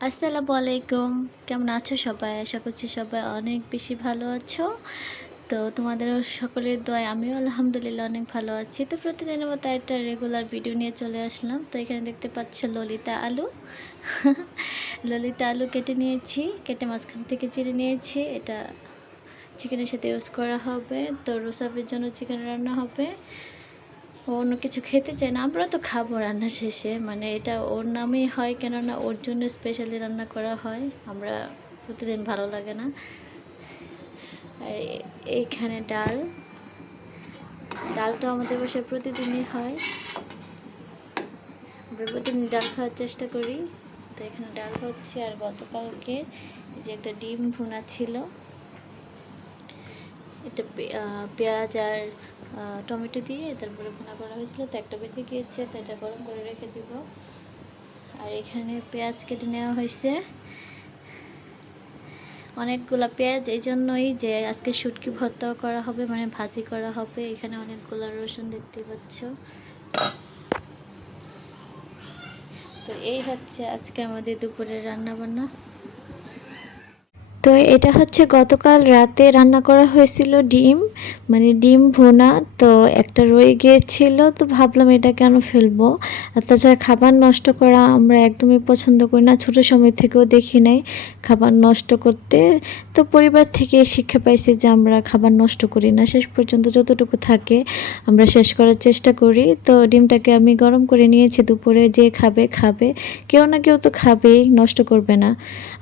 আসসালামু আলাইকুম। কেমন আছো সবাই? আশা করছি সবাই অনেক বেশি ভালো আছো। তো তোমাদের সকলের দোয়ায় আমিও আলহামদুলিল্লাহ অনেক ভালো আছি। তো প্রতিদিনের মতো একটা রেগুলার ভিডিও নিয়ে চলে আসলাম। তো এখানে দেখতে পাচ্ছ ললিতা আলু। ললিতা আলু কেটে নিয়েছি। কেটে মাঝখান থেকে চিড়ে নিয়েছি। এটা চিকেনের সাথে ইউজ করা হবে। তো রোসাফের জন্য চিকেন রান্না হবে। অন্য কিছু খেতে চায় না। আমরা তো খাব রান্না শেষে। মানে এটা ওর নামেই হয় কেননা ওর জন্য স্পেশালি রান্না করা হয়। আমরা প্রতিদিন ভালো লাগে না। আর এইখানে ডাল। ডালটা আমাদের বাসায় প্রতিদিনই হয়। আমরা প্রতিদিন ডাল খাওয়ার চেষ্টা করি। তো এখানে ডাল হচ্ছে আর গতকালকে যে একটা ডিম ভুনা ছিল এটা পেঁয়াজ আর টমেটো দিয়ে তারপরে ভুনা করা হয়েছিল, তো একটা বেঁচে গিয়েছে, তো এটা গরম করে রেখে দিব। আর এখানে পেঁয়াজ কেটে নেওয়া হয়েছে। অনেকগুলা পেঁয়াজ, এই জন্যই যে আজকে শুটকি ভর্তাও করা হবে মানে ভাজি করা হবে, এখানে অনেকগুলা রসুন দেখতে পাচ্ছ। তো এই হচ্ছে আজকে আমাদের দুপুরের রান্না বান্না তো এটা হচ্ছে গতকাল রাতে রান্না করা হয়েছিল ডিম মানে ডিম ভোনা। তো একটা রয়ে গিয়েছিল, তো ভাবলাম এটা কেন ফেলব? আর তাছাড়া খাবার নষ্ট করা আমরা একদমই পছন্দ করি না, ছোটো সময় থেকেও দেখি নাই খাবার নষ্ট করতে। তো পরিবার থেকে শিক্ষা পাইছি যে আমরা খাবার নষ্ট করি না, শেষ পর্যন্ত যতটুকু থাকে আমরা শেষ করার চেষ্টা করি। তো ডিমটাকে আমি গরম করে নিয়েছি, দুপুরে যে খাবে খাবে। কেউ না কেউ তো খাবেই, নষ্ট করবে না।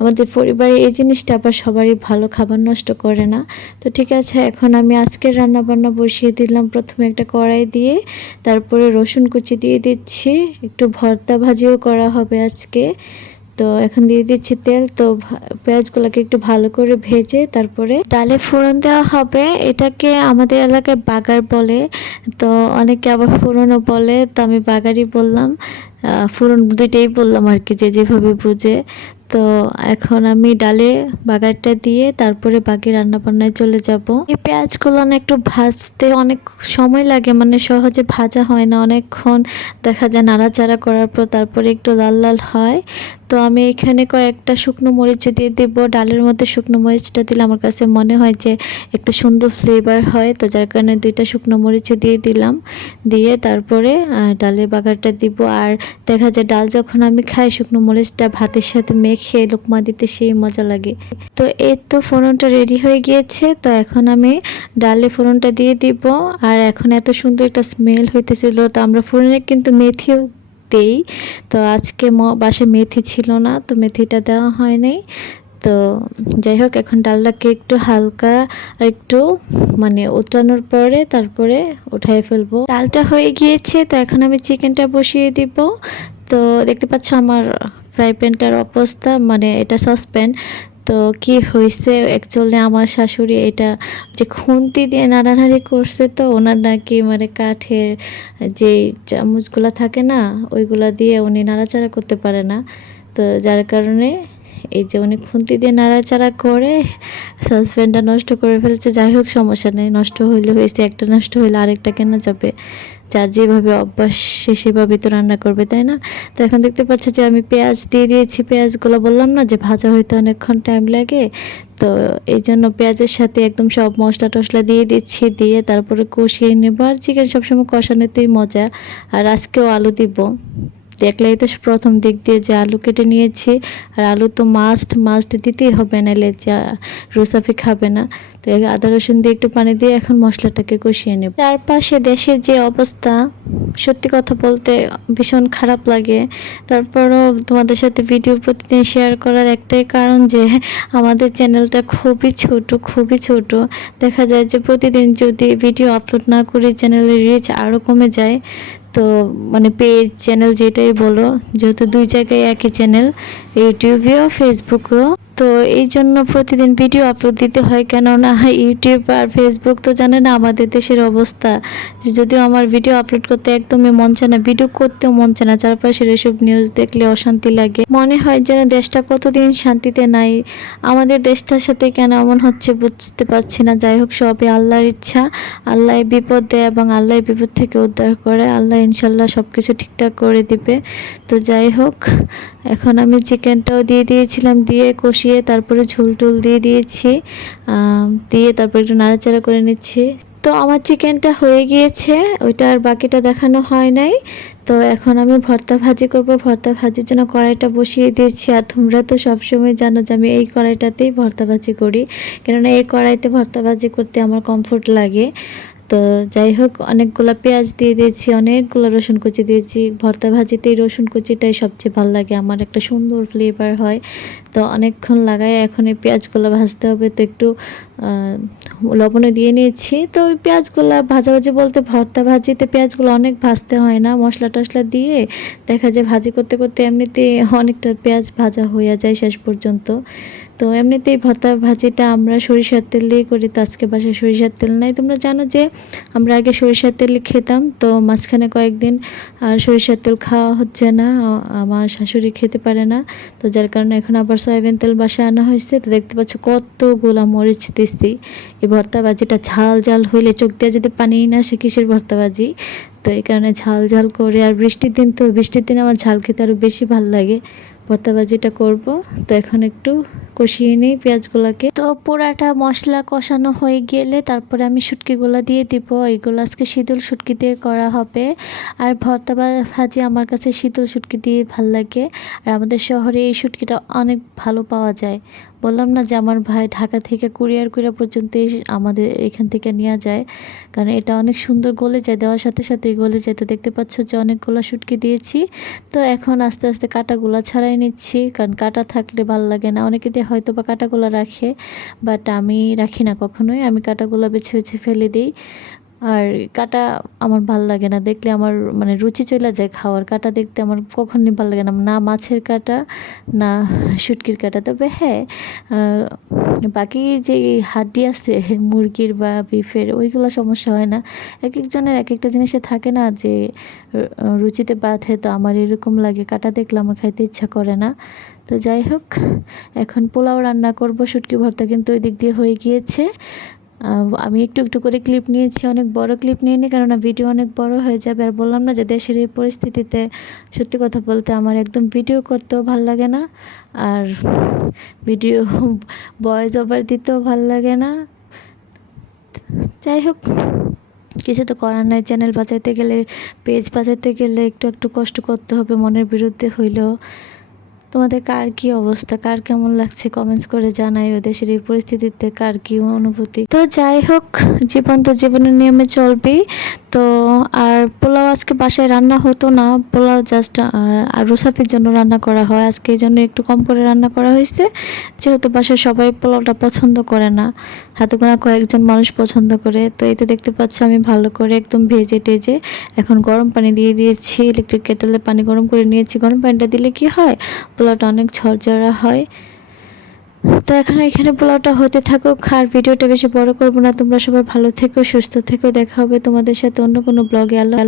আমাদের পরিবারে এই জিনিসটা আবার সবারই ভালো খাবার নষ্ট করে না। তো ঠিক আছে, এখন আমি আজকের রান্না বান্না বসিয়ে দিলাম। প্রথমে একটা কড়াই দিয়ে, তারপরে রসুন কুচি দিয়ে দিচ্ছি। একটু ভর্তা ভাজিও করা হবে আজকে। তো এখন দিয়ে দিচ্ছি তেল। তো পেঁয়াজগুলোকে একটু ভালো করে ভেজে, তারপরে ডালে ফোড়ন দেওয়া হবে। এটাকে আমাদের এলাকায় বাগার বলে। তো অনেকে আবার ফোড়নও বলে, তো আমি বাগারই বললাম। ফোড়ন দুইটাই বললাম আর কি, যে যেভাবে বুঝে। তো এখন আমি ডালে বাগারটা দিয়ে তারপরে বাকি রান্না বান্নায় চলে যাব। এই পেঁয়াজগুলো একটু ভাজতে অনেক সময় লাগে মানে সহজে ভাজা হয় না। অনেকক্ষণ দেখা যায় নাড়াচাড়া করার পর তারপরে একটু লাল লাল হয়। তো আমি এখানে কয়েকটা শুকনো মরিচ দিয়ে দেব। ডালের মধ্যে শুকনো মরিচটা দিলে আমার কাছে মনে হয় যে একটা সুন্দর ফ্লেভার হয়। তো যার কারণে দুইটা শুকনো মরিচ দিয়ে দিলাম। দিয়ে তারপরে ডালে বাগারটা দিব। আর দেখা যায় ডাল যখন আমি খাই, শুকনো মরিচটা ভাতের সাথে মেখে লোকমা দিতে সেই মজা লাগে। তো এই তো ফোড়নটা রেডি হয়ে গিয়েছে। তো এখন আমি ডালে ফোড়নটা দিয়ে দিব। আর এখন এত সুন্দর একটা স্মেল হইতেছিল। তো আমরা ফোড়নে কিন্তু মেথিও দেই। তো আজকে বাসে মেথি ছিল না। তো মেথিটা দেওয়া হয় নাই। তো যাই হোক, এখন ডালটাকে একটু হালকা একটু মানে উতরানোর পরে তারপরে উঠাই ফেলব। ডালটা হয়ে গিয়েছে, তো এখন আমি চিকেনটা বসিয়ে দিব। তো দেখতে পাচ্ছ আমার ফ্রাই প্যানটার অবস্থা মানে এটা সসপ্যান। তো কি হয়েছে? অ্যাকচুয়ালি আমার শাশুড়ি এটা যে খুন্তি দিয়ে নাড়ানাড়ি করছে তো, ওনার নাকি মানে কাঠের যে চামচগুলো থাকে না, ওইগুলা দিয়ে উনি নাড়াচাড়া করতে পারে না। তো যার কারণে এই যে উনি খুন্তি দিয়ে নাড়াচাড়া করে সসপ্যানটা নষ্ট করে ফেলেছে, যাই হোক সমস্যা নেই, নষ্ট হইলে হয়েছে, একটা নষ্ট হইলে আরেকটা কেন যাবে? যার যেভাবে অভ্যাস, সে সেভাবে তো রান্না করবে, তাই না? তো এখন দেখতে পাচ্ছ যে আমি পেঁয়াজ দিয়ে দিয়েছি, পেঁয়াজগুলো বললাম না যে ভাজা হইতে অনেকক্ষণ টাইম লাগে। তো এই জন্য পেঁয়াজের সাথে একদম সব মশলা টশলা দিয়ে দিচ্ছি, দিয়ে তারপরে কষিয়ে নেব। আর চিকেন সবসময় কষানোতেই মজা। আর আজকেও আলু দিব। দেখলেই তো প্রথম দিক দিয়ে যে আলু কেটে নিয়েছি, আর আলু তো মাস্ট মাস্ট দিতেই হবে, নাহলে যা রুসাফি খাবে না। তো আদা রসুন দিয়ে একটু পানি দিয়ে এখন মশলাটাকে কষিয়ে নেব। চারপাশে দেশের যে অবস্থা, সত্যি কথা বলতে ভীষণ খারাপ লাগে। তারপরও তোমাদের সাথে ভিডিও প্রতিদিন শেয়ার করার একটাই কারণ যে, আমাদের চ্যানেলটা খুবই ছোট খুবই ছোট। দেখা যায় যে প্রতিদিন যদি ভিডিও আপলোড না করি চ্যানেলের রিচ আরও কমে যায়। তো মানে পেজ চ্যানেল যেটাই বলো যেহেতু দুই জায়গায় একই চ্যানেল ইউটিউবেও ফেসবুকেও তো এই জন্য প্রতিদিন ভিডিও আপলোড দিতে হয়। কেননা ইউটিউব আর ফেসবুক তো জানে না আমাদের দেশের অবস্থা। যে যদিও আমার ভিডিও আপলোড করতে একদমই মন চায় না ভিডিও করতেও মন চায় না। চারপাশের এসব নিউজ দেখলে অশান্তি লাগে। মনে হয় যেন দেশটা কতদিন শান্তিতে নাই। আমাদের দেশটার সাথে কেন এমন হচ্ছে বুঝতে পারছি না। যাই হোক, সবই আল্লাহর ইচ্ছা। আল্লাহ বিপদ দেয় এবং আল্লাহ বিপদ থেকে উদ্ধার করে। আল্লাহ ইনশাল্লাহ সব কিছু ঠিকঠাক করে দিবে। তো যাই হোক, এখন আমি চিকেনটাও দিয়ে দিয়েছিলাম, দিয়ে কষিয়ে তারপরে ঝোল টুল দিয়ে দিয়েছি দিয়ে তারপর একটু নাড়াচাড়া করে নিচ্ছি। তো আমার চিকেনটা হয়ে গিয়েছে, ওইটা আর বাকিটা দেখানো হয় নাই। তো এখন আমি ভর্তা ভাজি করব, ভর্তা ভাজির জন্য কড়াইটা বসিয়ে দিয়েছি। আর তোমরা তো সবসময় জানো যে আমি এই কড়াইটাতেই ভর্তা ভাজি করি, কেননা এই কড়াইতে ভর্তা ভাজি করতে আমার কমফোর্ট লাগে। তো যাই হোক, অনেকগুলো পেঁয়াজ দিয়ে দিয়েছি, অনেকগুলো রসুন কুচি দিয়েছি। ভর্তা ভাজিতে এই রসুন কুচিটাই সবচেয়ে ভালো লাগে, আমার একটা সুন্দর ফ্লেভার হয়। তো অনেকক্ষণ লাগায়, এখন এই পেঁয়াজগুলো ভাজতে হবে। তো একটু লবণে দিয়ে নিয়েছি। তো ওই পেঁয়াজগুলো ভাজাভাজি বলতে ভর্তা ভাজিতে পেঁয়াজগুলো অনেক ভাজতে হয় না। মশলা টশলা দিয়ে দেখা যায় ভাজি করতে করতে এমনিতে অনেকটা পেঁয়াজ ভাজা হয়ে যায় শেষ পর্যন্ত। তো এমনিতেই ভর্তা ভাজিটা আমরা সরিষার তেল দিয়ে করি। তো আজকে বাসায় সরিষার তেল নাই। তোমরা জানো যে আমরা আগে সরিষার তেল খেতাম। তো মাঝখানে কয়েকদিন আর সরিষার তেল খাওয়া হচ্ছে না। আমার শাশুড়ি খেতে পারে না। তো যার কারণে এখন আবার সয়াবিন তেল বাসায় আনা হয়েছে। তো দেখতে পাচ্ছ কতগুলা মরিচ দিচ্ছি এই ভর্তা ভাজিটা ঝাল ঝাল হইলে চোখ দিয়ে যদি পানি না সে কিসের ভর্তা ভাজি তো এই কারণে ঝাল ঝাল করে আর বৃষ্টির দিন তো, বৃষ্টির দিন আমার ঝাল খেতে আরও বেশি ভালো লাগে। ভর্তা ভাজিটা করব। তো এখন একটু কষিয়ে নিই পেঁয়াজগুলোকে। তো পোড়াটা মশলা কষানো হয়ে গেলে তারপরে আমি শুটকিগুলো দিয়ে দিব। এইগুলো আজকে শীতল শুটকি দিয়ে করা হবে। আর ভর্তা ভাজি আমার কাছে শীতল শুটকি দিয়ে ভালো লাগে। আর আমাদের শহরে এই শুটকিটা অনেক ভালো পাওয়া যায়। বললাম না যে আমার ভাই ঢাকা থেকে কুরিয়ার করে পর্যন্ত আমাদের এখান থেকে নেওয়া যায়। কারণ এটা অনেক সুন্দর গলে যায়, দেওয়ার সাথে সাথে গলে যায়। তো দেখতে পাচ্ছ যে অনেকগুলো শুটকি দিয়েছি। তো এখন আস্তে আস্তে কাটাগুলো ছাড়াই নিচ্ছি। কারণ কাটা থাকলে ভালো লাগে না। অনেকে হয়তো বা কাটাগুলা রাখে বাট আমি রাখি না কখনোই। আমি কাটাগুলা বেছে বেছে ফেলে দিই। আর কাটা আমার ভালো লাগে না। দেখলে আমার মানে রুচি চলে যায় খাওয়ার। কাটা দেখতে আমার কখনই ভালো লাগে না। না মাছের কাটা, না শুটকির কাটা। তবে হ্যাঁ বাকি যে হাড্ডি আছে, মুরগির বা বিফের ওইগুলো সমস্যা হয় না। এক একজনের এক একটা জিনিসে থাকে না যে রুচিতে বাধে। তো আমার এরকম লাগে। কাটা দেখলে আমার খাইতে ইচ্ছা করে না। তো যাই হোক, এখন পোলাও রান্না করব। শুটকি ভর্তা কিন্তু ওই দিক দিয়ে হয়ে গিয়েছে। আমি একটু একটু করে ক্লিপ নিয়েছি, অনেক বড় ক্লিপ নিয়ে নিই কেননা ভিডিও অনেক বড় হয়ে যাবে। আর বললাম না যে দেশের এই পরিস্থিতিতে সত্যি কথা বলতে আমার একদম ভিডিও করতেও ভালো লাগে না, আর ভিডিও ভয়েস ওভার দিতেও ভালো লাগে না। যাই হোক, কিছু তো করার নাই চ্যানেল বাঁচাইতে গেলে পেজ বাঁচাইতে গেলে একটু একটু কষ্ট করতে হবে মনের বিরুদ্ধে হইলেও। তোমাদের কার কি অবস্থা? কার কেমন লাগছে? কমেন্টস করে জানাই ও দেশের এই পরিস্থিতিতে কার কি অনুভূতি? তো যাই হোক, জীবন তো জীবনের নিয়মে চলবে তো আর পোলাও আজকে বাসায় রান্না হতো না। পোলাও জাস্ট আর রুসাফির জন্য রান্না করা হয়। আজকে এই জন্য একটু কম করে রান্না করা হয়েছে। যেহেতু বাসায় সবাই পোলাওটা পছন্দ করে না। হাতে গোনা কয়েকজন মানুষ পছন্দ করে। তো এই তো দেখতে পাচ্ছ আমি ভালো করে একদম ভেজে টেজে এখন গরম পানি দিয়ে দিয়েছি। ইলেকট্রিক কেটেলে পানি গরম করে নিয়েছি। গরম পানিটা দিলে কি হয়? পোলাওটা অনেক ঝরঝরা হয়। তো এখন এখানে পোলাওটা হতে থাকুক আর ভিডিওটা বেশি বড় করব না। তোমরা সবাই ভালো থেকো, সুস্থ থেকো। দেখা হবে তোমাদের সাথে অন্য কোনো ব্লগে আল্লাহ